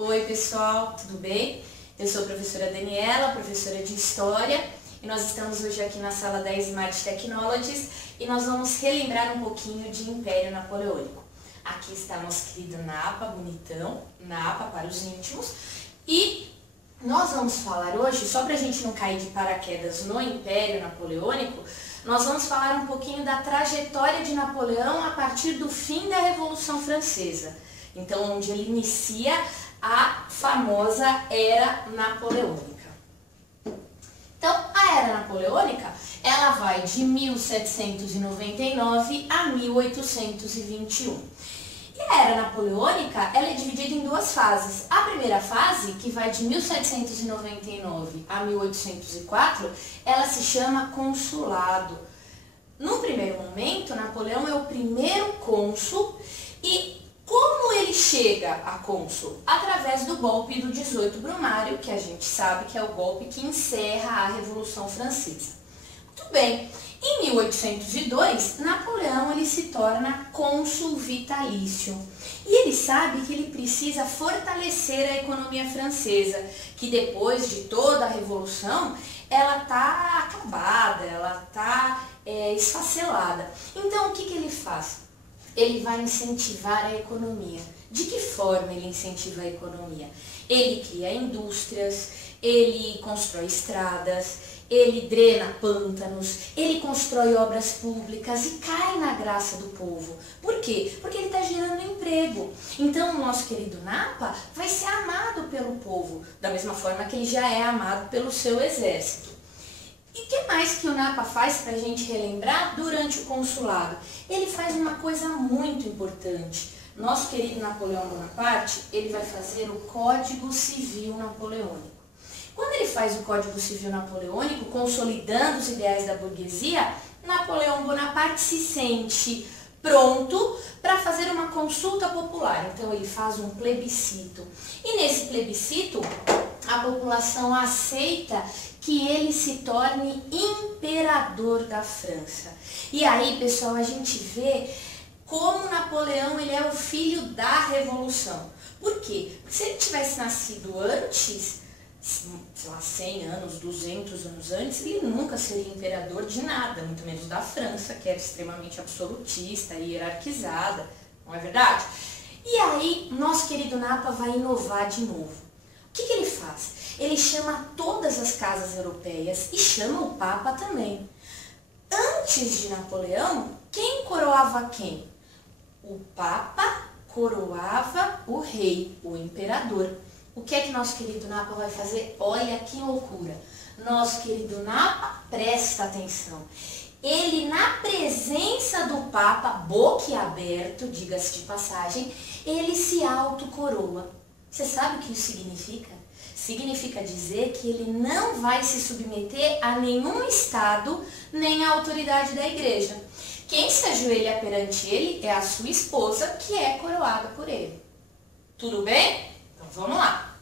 Oi pessoal, tudo bem? Eu sou a professora Daniela, professora de História, e nós estamos hoje aqui na sala da Smart Technologies e nós vamos relembrar um pouquinho de Império Napoleônico. Aqui está nosso querido Napa, bonitão, Napa para os íntimos, e nós vamos falar hoje, só para a gente não cair de paraquedas no Império Napoleônico, nós vamos falar um pouquinho da trajetória de Napoleão a partir do fim da Revolução Francesa. Então, onde ele inicia a famosa Era Napoleônica. Então, a Era Napoleônica, ela vai de 1799 a 1821. E a Era Napoleônica, ela é dividida em duas fases. A primeira fase, que vai de 1799 a 1804, ela se chama consulado. No primeiro momento, Napoleão é o primeiro cônsul e como ele chega a cônsul? Através do golpe do 18 Brumário, que a gente sabe que é o golpe que encerra a Revolução Francesa. Muito bem, em 1802, Napoleão ele se torna cônsul vitalício. E ele sabe que ele precisa fortalecer a economia francesa, que depois de toda a Revolução, ela está acabada, ela está esfacelada. Então, o que ele faz? Ele vai incentivar a economia. De que forma ele incentiva a economia? Ele cria indústrias, ele constrói estradas, ele drena pântanos, ele constrói obras públicas e cai na graça do povo. Por quê? Porque ele está gerando emprego. Então o nosso querido Napa vai ser amado pelo povo, da mesma forma que ele já é amado pelo seu exército. E o que mais que o Napa faz para a gente relembrar durante o consulado? Ele faz uma coisa muito importante. Nosso querido Napoleão Bonaparte, ele vai fazer o Código Civil Napoleônico. Quando ele faz o Código Civil Napoleônico, consolidando os ideais da burguesia, Napoleão Bonaparte se sente pronto para fazer uma consulta popular. Então ele faz um plebiscito. E nesse plebiscito, a população aceita que ele se torne imperador da França. E aí, pessoal, a gente vê como Napoleão ele é o filho da Revolução. Por quê? Porque se ele tivesse nascido antes, sei lá, 100 anos, 200 anos antes, ele nunca seria imperador de nada, muito menos da França, que era extremamente absolutista e hierarquizada, não é verdade? E aí, nosso querido Napa vai inovar de novo. O que ele faz? Ele chama todas as casas europeias e chama o Papa também. Antes de Napoleão, quem coroava quem? O Papa coroava o rei, o imperador. O que é que nosso querido Napa vai fazer? Olha que loucura! Nosso querido Napa, presta atenção. Ele, na presença do Papa, boquiaberto, diga-se de passagem, ele se autocoroa. Você sabe o que isso significa? Significa dizer que ele não vai se submeter a nenhum Estado, nem à autoridade da igreja. Quem se ajoelha perante ele é a sua esposa, que é coroada por ele. Tudo bem? Então vamos lá.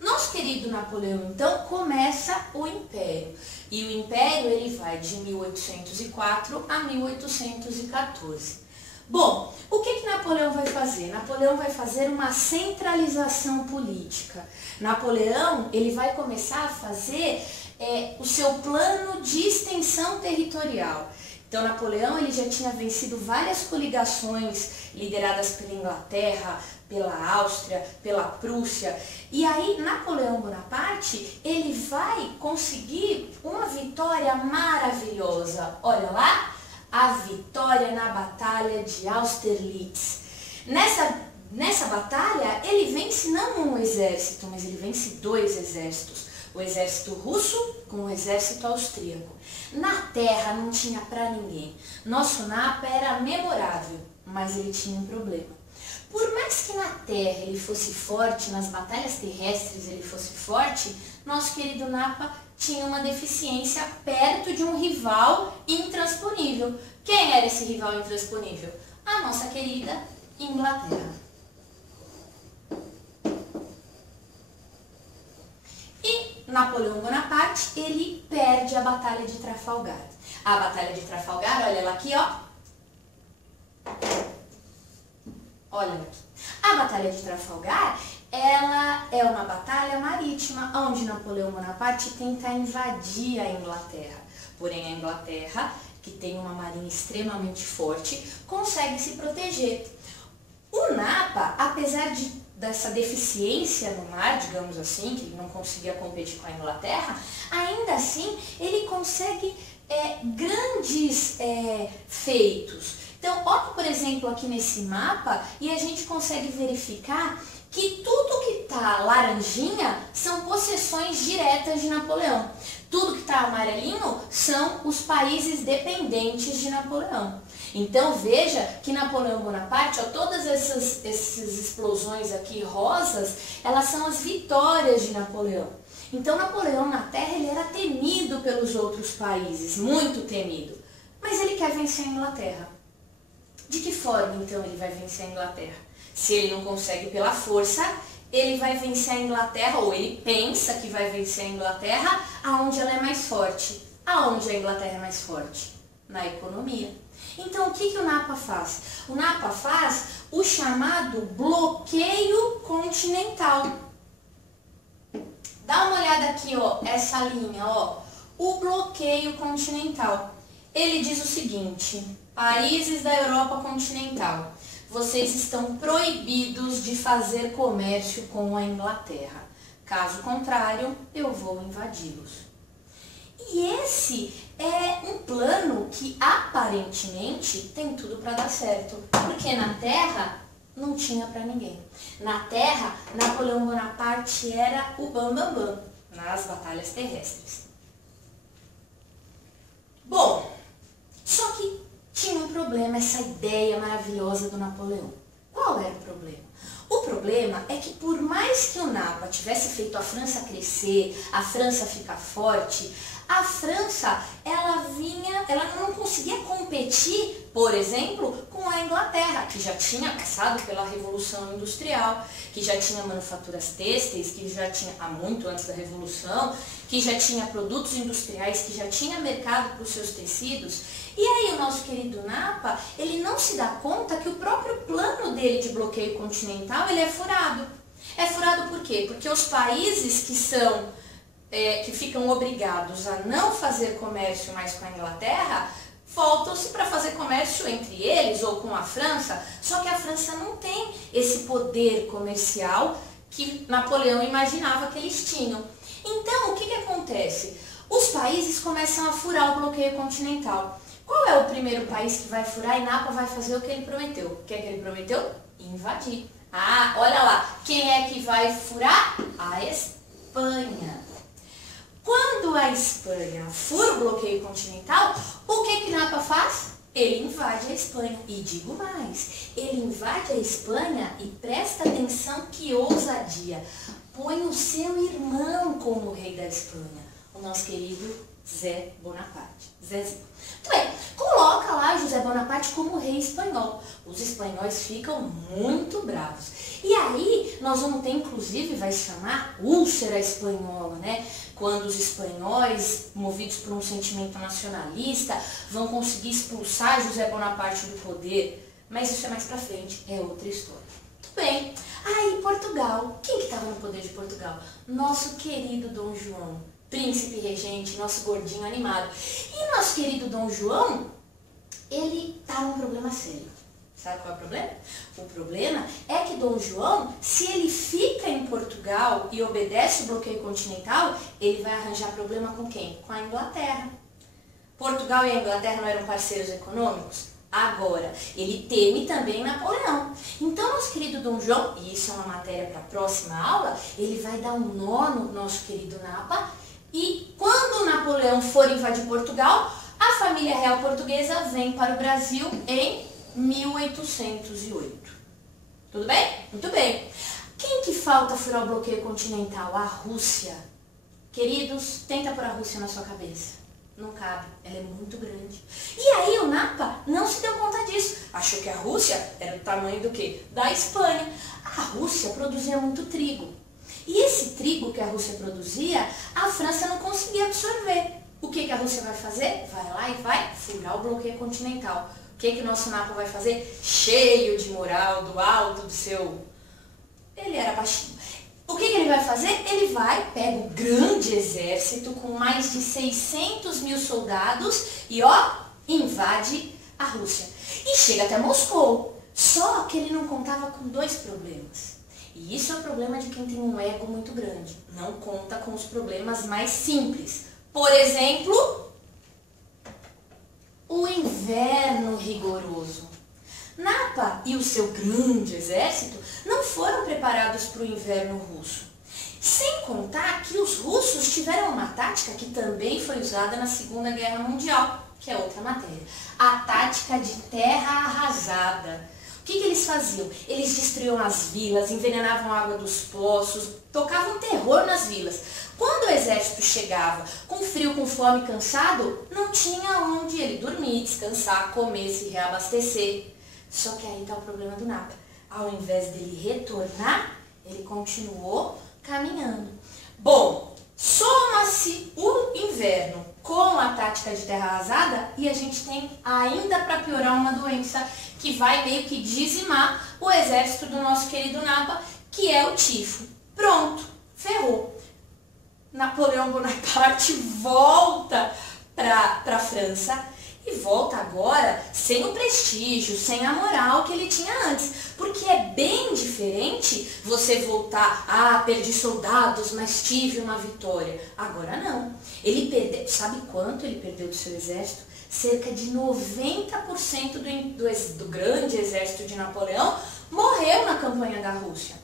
Nosso querido Napoleão, então, começa o Império. E o Império ele vai de 1804 a 1814. Bom, o que Napoleão vai fazer? Napoleão vai fazer uma centralização política. Napoleão ele vai começar a fazer o seu plano de extensão territorial. Então, Napoleão ele já tinha vencido várias coligações lideradas pela Inglaterra, pela Áustria, pela Prússia. E aí, Napoleão Bonaparte, ele vai conseguir uma vitória maravilhosa. Olha lá, a vitória na Batalha de Austerlitz. Nessa batalha, ele vence não um exército, mas ele vence dois exércitos. O exército russo com o exército austríaco. Na terra não tinha para ninguém. Nosso Napa era memorável, mas ele tinha um problema. Por mais que na terra ele fosse forte, nas batalhas terrestres ele fosse forte, nosso querido Napa tinha uma deficiência perto de um rival intransponível. Quem era esse rival intransponível? A nossa querida Inglaterra. E Napoleão Bonaparte, ele perde a Batalha de Trafalgar. A Batalha de Trafalgar, olha ela aqui, ó. Olha aqui. A Batalha de Trafalgar, ela é uma batalha marítima, onde Napoleão Bonaparte tenta invadir a Inglaterra. Porém, a Inglaterra, que tem uma marinha extremamente forte, consegue se proteger. O Napa, apesar dessa deficiência no mar, digamos assim, que ele não conseguia competir com a Inglaterra, ainda assim ele consegue grandes feitos. Então, olha, por exemplo, aqui nesse mapa e a gente consegue verificar que tudo que está laranjinha são possessões diretas de Napoleão. Tudo que está amarelinho são os países dependentes de Napoleão. Então veja que Napoleão Bonaparte, ó, todas essas explosões aqui rosas, elas são as vitórias de Napoleão. Então Napoleão na terra ele era temido pelos outros países, muito temido. Mas ele quer vencer a Inglaterra. De que forma então ele vai vencer a Inglaterra? Se ele não consegue pela força, ele vai vencer a Inglaterra, ou ele pensa que vai vencer a Inglaterra, aonde ela é mais forte. Aonde a Inglaterra é mais forte? Na economia. Então, o que o Napa faz? O Napa faz o chamado bloqueio continental. Dá uma olhada aqui, ó, essa linha, ó, o bloqueio continental. Ele diz o seguinte: países da Europa continental, vocês estão proibidos de fazer comércio com a Inglaterra. Caso contrário, eu vou invadi-los. E esse é um plano que aparentemente tem tudo para dar certo, porque na Terra não tinha para ninguém. Na Terra, Napoleão Bonaparte era o bambambam nas batalhas terrestres. Bom, só que tinha um problema, essa ideia maravilhosa do Napoleão. Qual era o problema? O problema é que por mais que o Napa tivesse feito a França crescer, a França ficar forte, a França, ela não conseguia competir, por exemplo, com a Inglaterra, que já tinha passado pela Revolução Industrial, que já tinha manufaturas têxteis, que já tinha, há muito antes da Revolução, que já tinha produtos industriais, que já tinha mercado para os seus tecidos. E aí o nosso querido Napa, ele não se dá conta que o próprio plano dele de bloqueio continental, ele é furado. É furado por quê? Porque os países que ficam obrigados a não fazer comércio mais com a Inglaterra, voltam-se para fazer comércio entre eles ou com a França, só que a França não tem esse poder comercial que Napoleão imaginava que eles tinham. Então, o que acontece? Os países começam a furar o bloqueio continental. Qual é o primeiro país que vai furar? E Napa vai fazer o que ele prometeu. O que é que ele prometeu? Invadir. Ah, olha lá, quem é que vai furar? A Espanha. Quando a Espanha fura o bloqueio continental, o que Napa faz? Ele invade a Espanha. E digo mais, ele invade a Espanha e presta atenção que ousadia. Põe o seu irmão como rei da Espanha, o nosso querido Zé Bonaparte. Zezinho. Muito bem, coloca lá José Bonaparte como rei espanhol. Os espanhóis ficam muito bravos. E aí, nós vamos ter, inclusive, vai se chamar úlcera espanhola, né? Quando os espanhóis, movidos por um sentimento nacionalista, vão conseguir expulsar José Bonaparte do poder. Mas isso é mais pra frente, é outra história. Muito bem. Aí, Portugal. Quem que estava no poder de Portugal? Nosso querido Dom João, príncipe regente, nosso gordinho animado. E nosso querido Dom João, ele tá num problema sério. Sabe qual é o problema? O problema é que Dom João, se ele fica em Portugal e obedece o bloqueio continental, ele vai arranjar problema com quem? Com a Inglaterra. Portugal e a Inglaterra não eram parceiros econômicos? Agora, ele teme também Napoleão. Então, nosso querido Dom João, e isso é uma matéria para a próxima aula, ele vai dar um nó no nosso querido Napa. E quando Napoleão for invadir Portugal, a família real portuguesa vem para o Brasil em 1808. Tudo bem? Muito bem. Quem que falta furar o bloqueio continental? A Rússia. Queridos, tenta pôr a Rússia na sua cabeça. Não cabe, ela é muito grande. E aí o Napa não se deu conta disso. Achou que a Rússia era do tamanho do quê? Da Espanha. A Rússia produzia muito trigo. E esse trigo que a Rússia produzia, a França não conseguia absorver. O que a Rússia vai fazer? Vai lá e vai furar o bloqueio continental. que o nosso Napa vai fazer? Cheio de moral, do alto do seu... Ele era baixinho. O que ele vai fazer? Ele vai, pega um grande exército com mais de 600 mil soldados e, ó, invade a Rússia. E chega até Moscou. Só que ele não contava com dois problemas. E isso é o problema de quem tem um ego muito grande. Não conta com os problemas mais simples. Por exemplo, o inverno rigoroso. Napa e o seu grande exército não foram preparados para o inverno russo. Sem contar que os russos tiveram uma tática que também foi usada na Segunda Guerra Mundial, que é outra matéria. A tática de terra arrasada. O que eles faziam? Eles destruíam as vilas, envenenavam a água dos poços, tocavam terror nas vilas. Quando o exército chegava com frio, com fome, cansado, não tinha onde ele dormir, descansar, comer, se reabastecer. Só que aí está o problema do Napa. Ao invés dele retornar, ele continuou caminhando. Bom, soma-se o inverno com a tática de terra arrasada e a gente tem ainda para piorar uma doença que vai meio que dizimar o exército do nosso querido Napa, que é o tifo. Pronto, ferrou. Napoleão Bonaparte volta para a França e volta agora sem o prestígio, sem a moral que ele tinha antes. Porque é bem diferente você voltar, perdi soldados, mas tive uma vitória. Agora não. Ele perdeu, sabe quanto ele perdeu do seu exército? Cerca de 90% do grande exército de Napoleão morreu na campanha da Rússia.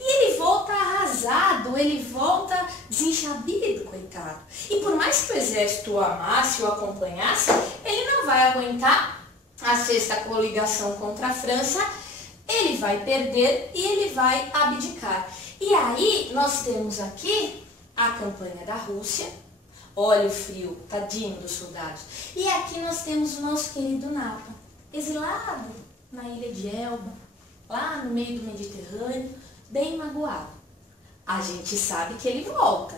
E ele volta arrasado, ele volta desenchabido, coitado. E por mais que o exército o amasse, o acompanhasse, ele não vai aguentar a sexta coligação contra a França, ele vai perder e ele vai abdicar. E aí nós temos aqui a campanha da Rússia. Olha o frio, tadinho dos soldados. E aqui nós temos o nosso querido Napa, exilado na ilha de Elba, lá no meio do Mediterrâneo, bem magoado. A gente sabe que ele volta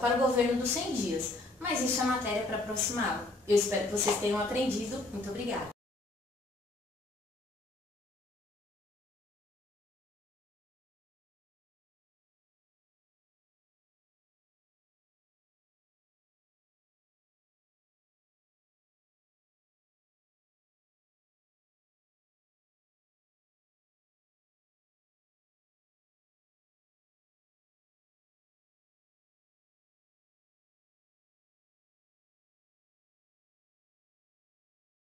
para o governo dos 100 dias, mas isso é matéria para a próxima aula. Eu espero que vocês tenham aprendido. Muito obrigada.